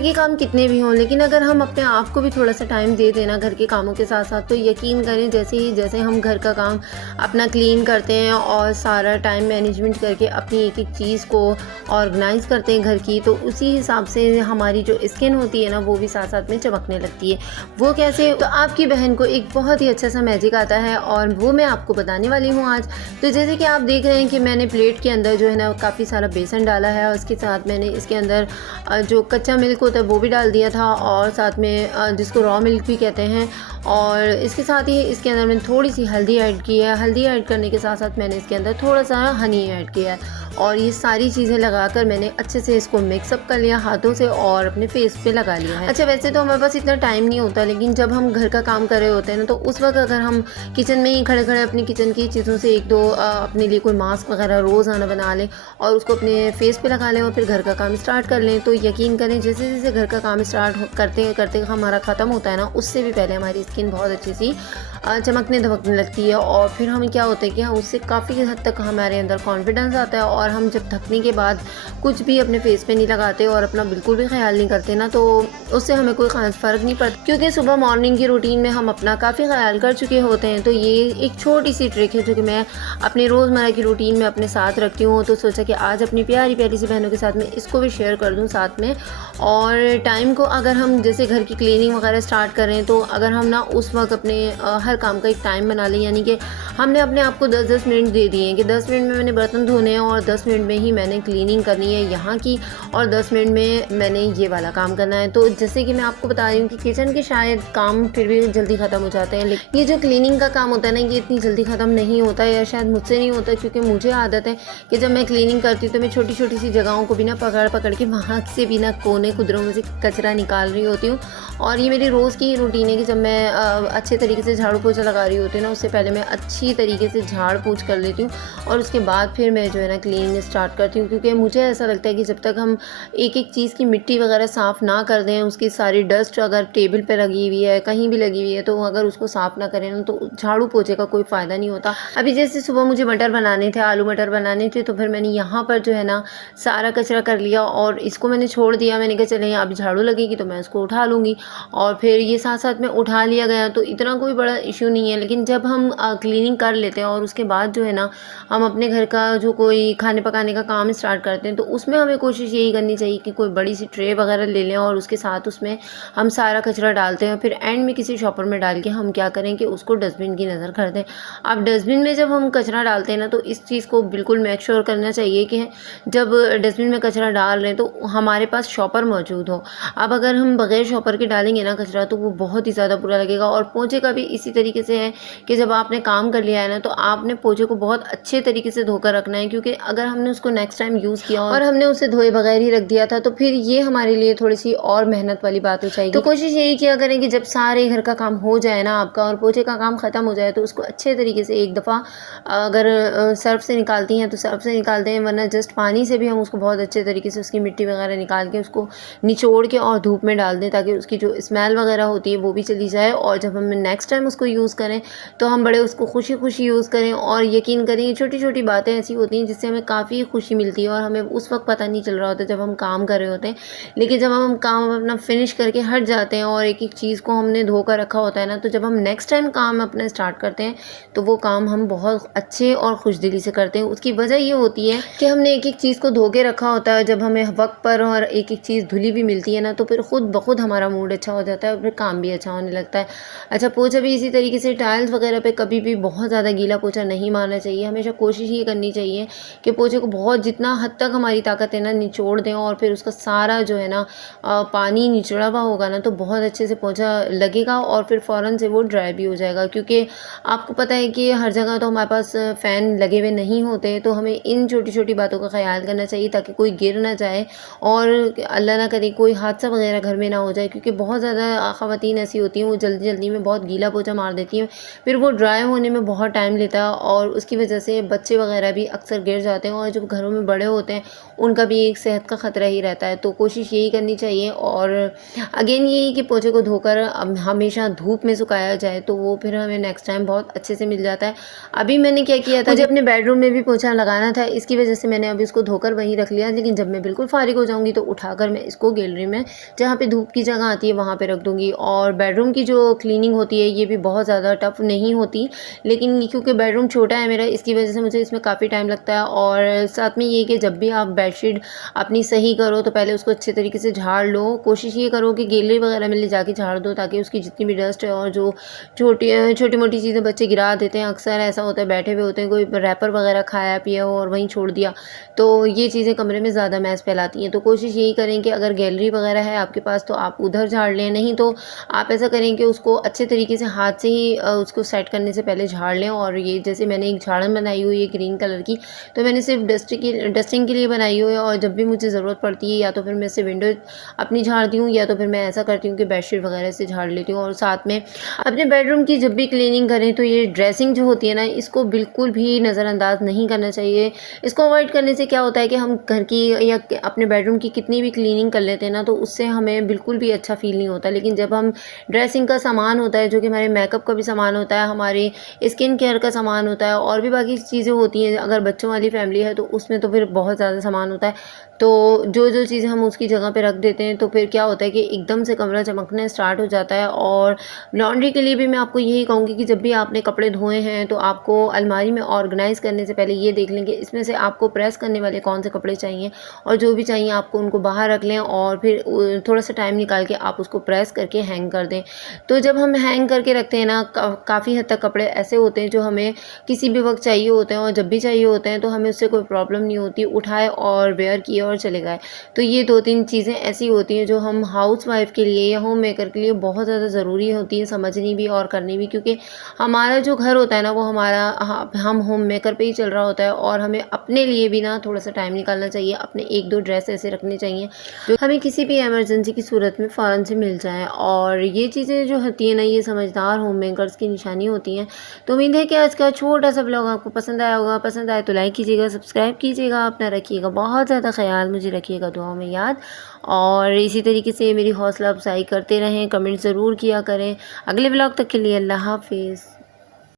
घर के काम कितने भी हों, लेकिन अगर हम अपने आप को भी थोड़ा सा टाइम दे देना घर के कामों के साथ साथ, तो यकीन करें जैसे हम घर का काम अपना क्लीन करते हैं और सारा टाइम मैनेजमेंट करके अपनी एक एक चीज़ को ऑर्गेनाइज़ करते हैं घर की, तो उसी हिसाब से हमारी जो स्किन होती है ना वो भी साथ साथ में चमकने लगती है। वो कैसे? तो आपकी बहन को एक बहुत ही अच्छा सा मैजिक आता है और वो मैं आपको बताने वाली हूँ आज। तो जैसे कि आप देख रहे हैं कि मैंने प्लेट के अंदर जो है ना काफ़ी सारा बेसन डाला है और उसके साथ मैंने इसके अंदर जो कच्चा मिल्क होता है वो भी डाल दिया था और साथ में जिसको रॉ मिल्क भी कहते हैं, और इसके साथ ही इसके अंदर मैंने थोड़ी सी हल्दी ऐड की है। हल्दी ऐड करने के साथ साथ मैंने इसके अंदर थोड़ा सा हनी ऐड किया है और ये सारी चीज़ें लगाकर मैंने अच्छे से इसको मिक्सअप कर लिया हाथों से और अपने फेस पे लगा लिया है। अच्छा, वैसे तो हमारे पास इतना टाइम नहीं होता, लेकिन जब हम घर का काम कर रहे होते हैं ना तो उस वक्त अगर हम किचन में ही खड़े खड़े अपनी किचन की चीज़ों से एक दो अपने लिए कोई मास्क वगैरह रोज़ाना बना लें और उसको अपने फेस पे लगा लें और फिर घर का काम स्टार्ट कर लें, तो यकीन करें जैसे जैसे घर का काम स्टार्ट करते करते हमारा ख़त्म होता है ना, उससे भी पहले हमारी स्किन बहुत अच्छी सी चमकने धमकने लगती है और फिर हमें क्या होता है कि हम उससे काफ़ी हद तक हमारे अंदर कॉन्फिडेंस आता है और हम जब थकने के बाद कुछ भी अपने फेस पे नहीं लगाते और अपना बिल्कुल भी ख्याल नहीं करते ना, तो उससे हमें कोई ख़ास फ़र्क नहीं पड़ता, क्योंकि सुबह मॉर्निंग की रूटीन में हम अपना काफ़ी ख्याल कर चुके होते हैं। तो ये एक छोटी सी ट्रिक है जो कि मैं अपनी रोज़मर्रा की रूटीन में अपने साथ रखती हूँ, तो सोचा कि आज अपनी प्यारी प्यारी सी बहनों के साथ में इसको भी शेयर कर दूँ साथ में। और टाइम को अगर हम जैसे घर की क्लीनिंग वगैरह स्टार्ट करें तो अगर हम ना उस वक्त अपने हर काम का एक टाइम बना लें, यानी कि हमने अपने आप को 10-10 मिनट दे दिए हैं कि 10 मिनट में मैंने बर्तन धोने हैं और 10 मिनट में ही मैंने क्लीनिंग करनी है यहाँ की और 10 मिनट में मैंने ये वाला काम करना है। तो जैसे कि मैं आपको बता रही हूँ कि किचन के शायद काम फिर भी जल्दी ख़त्म हो जाते हैं, लेकिन ये जो क्लीनिंग का काम होता है ना, ये इतनी जल्दी ख़त्म नहीं होता है, या शायद मुझसे नहीं होता, क्योंकि मुझे आदत है कि जब मैं क्लीनिंग करती हूँ तो मैं छोटी छोटी सी जगहों को भी ना पकड़ के वहाँ से भी ना कोने कुदरों में से कचरा निकाल रही होती हूँ। और ये मेरी रोज़ की रूटीन है कि जब मैं अच्छे तरीके से झाड़ू पोछा लगा रही होती हूँ ना, उससे पहले मैं अच्छी तरीके से झाड़ पोंछ कर लेती हूँ और उसके बाद फिर मैं जो है ना क्लीनिंग स्टार्ट करती हूँ, क्योंकि मुझे ऐसा लगता है कि जब तक हम एक एक चीज़ की मिट्टी वगैरह साफ़ ना कर दें, उसकी सारी डस्ट अगर टेबल पे लगी हुई है, कहीं भी लगी हुई है, तो अगर उसको साफ़ ना करें ना तो झाड़ू पोछे का कोई फ़ायदा नहीं होता। अभी जैसे सुबह मुझे मटर बनाने थे, आलू मटर बनाने थे, तो फिर मैंने यहाँ पर जो है ना सारा कचरा कर लिया और इसको मैंने छोड़ दिया। मैंने कहा चले अब झाड़ू लगेगी तो मैं इसको उठा लूँगी, और फिर ये साथ साथ में उठा लिया गया, तो इतना कोई बड़ा इशू नहीं है। लेकिन जब हम क्लीनिंग कर लेते हैं और उसके बाद जो है ना हम अपने घर का जो कोई खाने पकाने का काम स्टार्ट करते हैं, तो उसमें हमें कोशिश यही करनी चाहिए कि कोई बड़ी सी ट्रे वगैरह ले लें और उसके साथ उसमें हम सारा कचरा डालते हैं, फिर एंड में किसी शॉपर में डाल के हम क्या करें कि उसको डस्टबिन की नज़र कर दें। अब डस्टबिन में जब हम कचरा डालते हैं ना, तो इस चीज़ को बिल्कुल मेक श्योर करना चाहिए कि जब डस्टबिन में कचरा डाल रहे हैं तो हमारे पास शॉपर मौजूद हो। अब अगर हम बगैर शॉपर के डालेंगे ना कचरा तो वो बहुत ही ज़्यादा बुरा लगेगा। और पोंछे का भी इसी तरीके से है कि जब आपने काम कर लिया है ना, तो आपने पोंछे को बहुत अच्छे तरीके से धोकर रखना है, क्योंकि अगर हमने उसको नेक्स्ट टाइम यूज़ किया और हमने उसे धोए बगैर ही रख दिया था तो फिर ये हमारे लिए थोड़ी सी और मेहनत वाली बात हो जाएगी। तो कोशिश यही किया करें कि जब सारे घर का काम हो जाए ना आपका और पोंछे का काम ख़त्म हो जाए, तो उसको अच्छे तरीके से एक दफ़ा अगर सर्फ़ से निकालती हैं तो सर्फ़ से निकालते हैं, वरना जस्ट पानी से भी हम उसको बहुत अच्छे तरीके से उसकी मिट्टी वगैरह निकाल के उसको निचोड़ के और धूप में डाल दें, ताकि उसकी जो स्मेल वगैरह होती है वो भी चली जाए और जब हम नेक्स्ट टाइम उसको यूज़ करें तो हम बड़े उसको खुशी खुशी यूज़ करें। और यकीन करें ये छोटी छोटी बातें ऐसी होती हैं जिससे हमें काफ़ी खुशी मिलती है और हमें उस वक्त पता नहीं चल रहा होता जब हम काम कर रहे होते हैं, लेकिन जब हम काम अपना फिनिश करके हट जाते हैं और एक एक चीज़ को हमने धो कर रखा होता है ना, तो जब हम नेक्स्ट टाइम काम अपना स्टार्ट करते हैं तो वो काम हम बहुत अच्छे और खुशदिली से करते हैं। उसकी वजह ये होती है कि हमने एक एक चीज़ को धो के रखा होता है। जब हमें वक्त पर और एक एक चीज़ धुली भी मिलती है ना, तो फिर खुद ब खुद हमारा मूड अच्छा हो जाता है और फिर काम भी अच्छा होने लगता है। अच्छा, पोंछा भी इसी तरीके से टाइल्स वगैरह पे कभी भी बहुत ज़्यादा गीला पोंछा नहीं मारना चाहिए। हमेशा कोशिश ये करनी चाहिए कि पोंछे को बहुत जितना हद तक हमारी ताकत है ना निचोड़ दें और फिर उसका सारा जो है ना पानी निचोड़ा हुआ होगा ना, तो बहुत अच्छे से पोंछा लगेगा और फिर फ़ौरन से वो ड्राई भी हो जाएगा। क्योंकि आपको पता है कि हर जगह तो हमारे पास फ़ैन लगे हुए नहीं होते, तो हमें इन छोटी छोटी बातों का ख्याल करना चाहिए ताकि कोई गिर ना जाए और अल्लाह ना करे कोई हादसा वगैरह घर में ना हो जाए। क्योंकि बहुत ज़्यादा ख़वातीन ऐसी होती हैं वो जल्दी जल्दी में बहुत गीला पोंछा मार मार देती हैं, फिर वो ड्राई होने में बहुत टाइम लेता है और उसकी वजह से बच्चे वगैरह भी अक्सर गिर जाते हैं और जो घरों में बड़े होते हैं उनका भी एक सेहत का ख़तरा ही रहता है। तो कोशिश यही करनी चाहिए और अगेन यही कि पोछे को धोकर हमेशा धूप में सुखाया जाए, तो वो फिर हमें नेक्स्ट टाइम बहुत अच्छे से मिल जाता है। अभी मैंने क्या किया था, मुझे अपने बेडरूम में भी पोछा लगाना था, इसकी वजह से मैंने अभी इसको धोकर वहीं रख लिया, लेकिन जब मैं बिल्कुल फ़ारिग हो जाऊँगी तो उठाकर मैं इसको गैलरी में, जहाँ पे धूप की जगह आती है, वहाँ पे रख दूँगी। और बेडरूम की जो क्लीनिंग होती है ये भी बहुत ज़्यादा टफ़ नहीं होती, लेकिन क्योंकि बेडरूम छोटा है मेरा, इसकी वजह से मुझे इसमें काफ़ी टाइम लगता है। और साथ में ये कि जब भी आप बेडशीट अपनी सही करो तो पहले उसको अच्छे तरीके से झाड़ लो। कोशिश ये करो कि गैलरी वगैरह में ले जाके झाड़ दो, ताकि उसकी जितनी भी डस्ट है और जो छोटी-मोटी चीज़ें बच्चे गिरा देते हैं, अक्सर ऐसा होता है बैठे हुए होते हैं, कोई रैपर वगैरह खाया पिया हो और वहीं छोड़ दिया, तो ये चीज़ें कमरे में ज़्यादा मैस फैलाती हैं। तो कोशिश यही करें कि अगर गैलरी वगैरह है आपके पास तो आप उधर झाड़ लें, नहीं तो आप ऐसा करें कि उसको अच्छे तरीके से हाथ से ही उसको सेट करने से पहले झाड़ लें। और ये जैसे मैंने एक झाड़न बनाई हुई है ग्रीन कलर की, तो मैंने सिर्फ डस्टिंग के लिए बनाई हुई है, और जब भी मुझे ज़रूरत पड़ती है या तो फिर मैं इससे विंडो अपनी झाड़ती हूँ, या तो फिर मैं ऐसा करती हूँ कि बेडशीट वगैरह से झाड़ लेती हूँ। और साथ में अपने बेडरूम की जब भी क्लीनिंग करें तो ये ड्रेसिंग जो होती है ना, इसको बिल्कुल भी नज़रअंदाज नहीं करना चाहिए। इसको अवॉइड करने से क्या होता है कि हम घर की या अपने बेडरूम की कितनी भी क्लीनिंग कर लेते हैं ना, तो उससे हमें बिल्कुल भी अच्छा फ़ील नहीं होता। लेकिन जब हम ड्रेसिंग का सामान होता है, जो कि हमारे मेकअप का भी सामान होता है, हमारे स्किन केयर का सामान होता है, और भी बाकी चीज़ें होती हैं, अगर बच्चों वाली फैमिली है तो उसमें तो फिर बहुत ज़्यादा सामान होता है। तो जो चीज़ें हम उसकी जगह पे रख देते हैं, तो फिर क्या होता है कि एकदम से कमरा चमकना स्टार्ट हो जाता है। और लॉन्ड्री के लिए भी मैं आपको यही कहूँगी कि जब भी आपने कपड़े धोए हैं तो आपको अलमारी में ऑर्गेनाइज़ करने से पहले ये देख लें कि इसमें से आपको प्रेस करने वाले कौन से कपड़े चाहिए, और जो भी चाहिए आपको उनको बाहर रख लें, और फिर थोड़ा सा टाइम निकाल के आप उसको प्रेस करके हैंग कर दें। तो जब हम हैंग करके रखते हैं ना, काफ़ी हद तक कपड़े ऐसे होते हैं जो हमें किसी भी वक्त चाहिए होते हैं, और जब भी चाहिए होते हैं तो हमें उससे कोई प्रॉब्लम नहीं होती, उठाए और वेयर किए और चले गए। तो ये 2-3 चीज़ें ऐसी होती हैं जो हम हाउसवाइफ़ के लिए या होम मेकर के लिए बहुत ज़्यादा ज़रूरी होती है समझनी भी और करनी भी, क्योंकि हमारा जो घर होता है ना, वो हमारा हम होम मेकर पे ही चल रहा होता है, और हमें अपने लिए भी ना थोड़ा-सा टाइम निकालना चाहिए। अपने 1-2 ड्रेस ऐसे रखने चाहिए जो हमें किसी भी इमरजेंसी की सूरत में फ़ौरन से मिल जाएँ। और ये चीज़ें जो होती हैं ना, ये समझदार होम मेकर्स की निशानी होती हैं। तो उम्मीद है कि आज का छोटा-सा व्लॉग आपको पसंद आया होगा। पसंद आए तो लाइक कीजिएगा, सब्सक्राइब कीजिएगा, अपना रखिएगा बहुत ज़्यादा ख़याल, मुझे रखिएगा दुआओं में याद। और इसी तरीके से मेरी हौसला अफ़ज़ाई करते रहें, कमेंट ज़रूर किया करें। अगले व्लॉग तक के लिए अल्लाह हाफ़िज़।